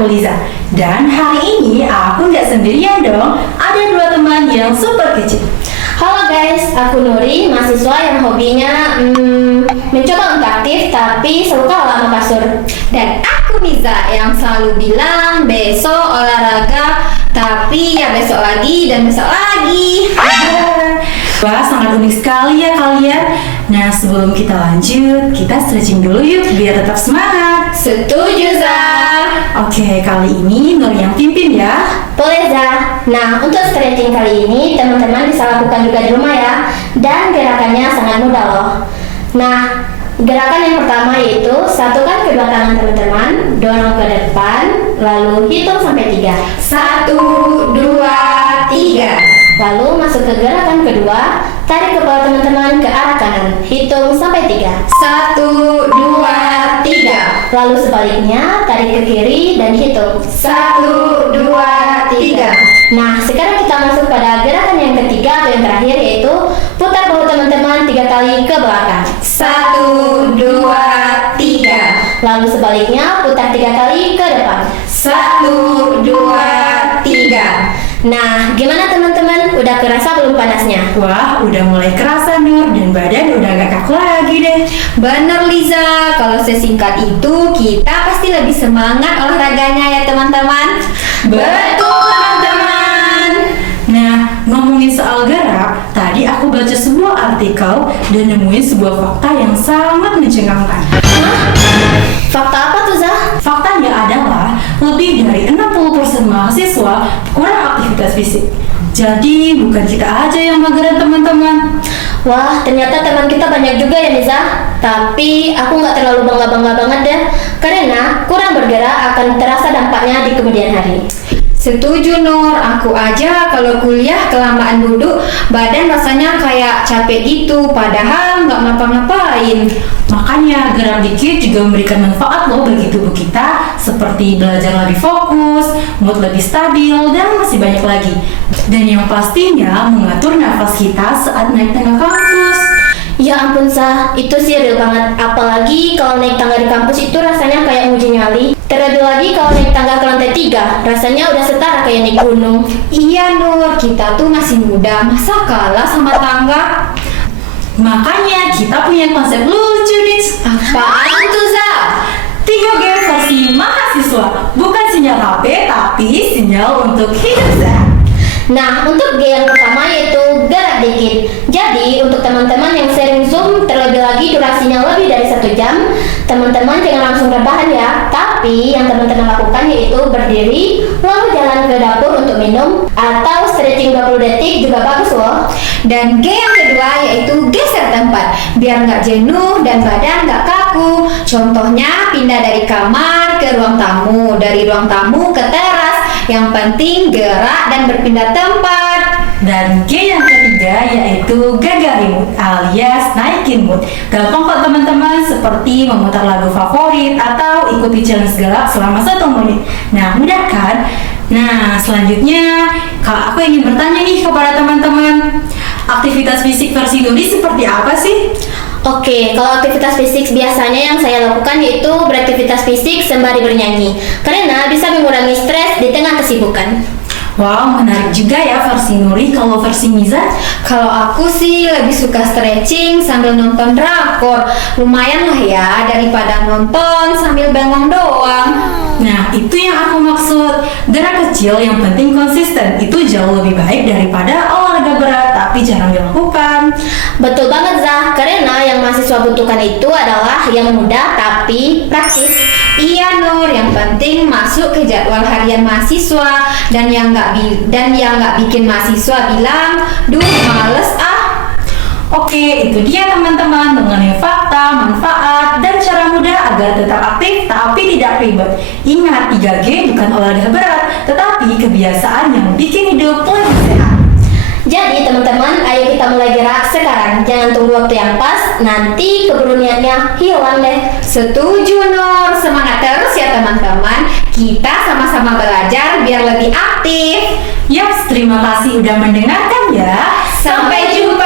aku Liza. Dan hari ini aku nggak sendirian dong, ada dua teman yang super kece. Halo guys, aku Nuri, mahasiswa yang hobinya mencoba untuk aktif tapi selalu kalah sama kasur. Dan aku Miza yang selalu bilang besok olahraga, tapi ya besok lagi dan besok lagi. Wah, sangat unik sekali ya kalian. Nah, sebelum kita lanjut, kita stretching dulu yuk biar tetap semangat. Setuju, Zah. Oke, kali ini Nur yang pimpin ya. Boleh Zah. Nah, untuk stretching kali ini teman-teman bisa lakukan juga di rumah ya. Dan gerakannya sangat mudah loh. Nah, gerakan yang pertama yaitu satukan kedua tangan teman-teman, dorong ke depan, lalu hitung sampai 3. 1, 2, 3. Lalu masuk ke gerakan kedua, tarik kepala teman-teman ke arah kanan, hitung sampai 3. 1, 2, 3. Lalu sebaliknya, tarik ke kiri dan hitung 1, 2, 3. Nah, sekarang kita masuk pada gerakan yang ketiga atau yang terakhir yaitu putar bahu teman-teman 3 kali ke belakang. 1, 2, 3. Lalu sebaliknya, putar 3 kali ke depan. 1, 2, 3. Nah, gimana teman-teman? Udah kerasa belum panasnya? Wah, udah mulai kerasa Nur dan badan udah gak kaku lagi deh. Bener Liza, kalau sesingkat itu kita pasti lebih semangat olahraganya ya teman-teman. Betul teman-teman. Nah, ngomongin soal gerak, tadi aku baca sebuah artikel dan nemuin sebuah fakta yang sangat mencengangkan. Fakta apa tuh Zah? Faktanya adalah lebih dari 60% mahasiswa kurang aktivitas fisik. Jadi bukan kita aja yang mageran teman-teman. Wah, ternyata teman kita banyak juga ya Niza. Tapi aku nggak terlalu bangga-bangga banget deh. Karena kurang bergerak akan terasa dampaknya di kemudian hari. Setuju Nur, aku aja kalau kuliah kelamaan duduk badan rasanya kayak capek gitu, padahal nggak ngapa-ngapain. Makanya gerak dikit juga memberikan manfaat loh bagi tubuh kita, seperti belajar lebih fokus, mood lebih stabil, dan masih banyak lagi. Dan yang pastinya mengatur nafas kita saat naik tangga kampus. Ya ampun Sah, itu sih real banget. Apalagi kalau naik tangga di kampus itu rasanya kayak nguji nyali. Terlebih lagi kalau naik tangga ke lantai 3, rasanya udah setara kayak naik gunung. Iya Nur, kita tuh masih muda, masa kalah sama tangga? Makanya kita punya konsep lucu nih. Apaan tuh Zah? 3G versi mahasiswa, bukan sinyal HP tapi sinyal untuk hidup Zah. Nah, untuk G yang pertama yaitu gerak dikit. Jadi, untuk teman-teman yang sering Zoom, terlebih lagi durasinya lebih dari 1 jam, teman-teman jangan langsung rebahan ya. Tapi, yang teman-teman lakukan yaitu berdiri, lalu jalan ke dapur untuk minum, atau stretching 20 detik juga bagus loh. Dan G yang kedua yaitu geser tempat, biar nggak jenuh dan badan nggak kaku. Contohnya pindah dari kamar ke ruang tamu, dari ruang tamu ke teras. Yang penting gerak dan berpindah tempat. Dan G yang ketiga yaitu gagarin mood alias naikin mood. Gampang kok teman-teman, seperti memutar lagu favorit atau ikuti challenge gelap selama 1 menit. Nah, mudah kan? Nah, selanjutnya kalau aku ingin bertanya nih kepada teman-teman, aktivitas fisik versi Nuri seperti apa sih? Oke, kalau aktivitas fisik biasanya yang saya lakukan yaitu beraktivitas fisik sembari bernyanyi. Karena bisa mengurangi stres di tengah kesibukan. Wow, menarik juga ya versi Nuri. Kalau versi Miza? Kalau aku sih lebih suka stretching sambil nonton drakor. Lumayan lah ya daripada nonton sambil bengong doang. Nah, itu yang aku maksud. Gerak kecil yang penting konsisten. Itu jauh lebih baik daripada olahraga berat tapi jarang dilakukan. Betul banget Zah, karena yang mahasiswa butuhkan itu adalah yang mudah tapi praktis. Iya Nur, yang penting masuk ke jadwal harian mahasiswa dan yang nggak bikin mahasiswa bilang, duh males ah. Oke, itu dia teman-teman mengenai fakta, manfaat, dan cara mudah agar tetap aktif tapi tidak ribet. Ingat, 3G bukan olahraga berat, tetapi kebiasaan yang bikin hidup lebih sehat. Jadi teman-teman, ayo kita mulai gerak sekarang. Jangan tunggu waktu yang pas, nanti keburu niatnya hilang deh. Setuju Nur, semangat terus ya teman-teman. Kita sama-sama belajar biar lebih aktif. Yaps, terima kasih udah mendengarkan ya. Sampai jumpa.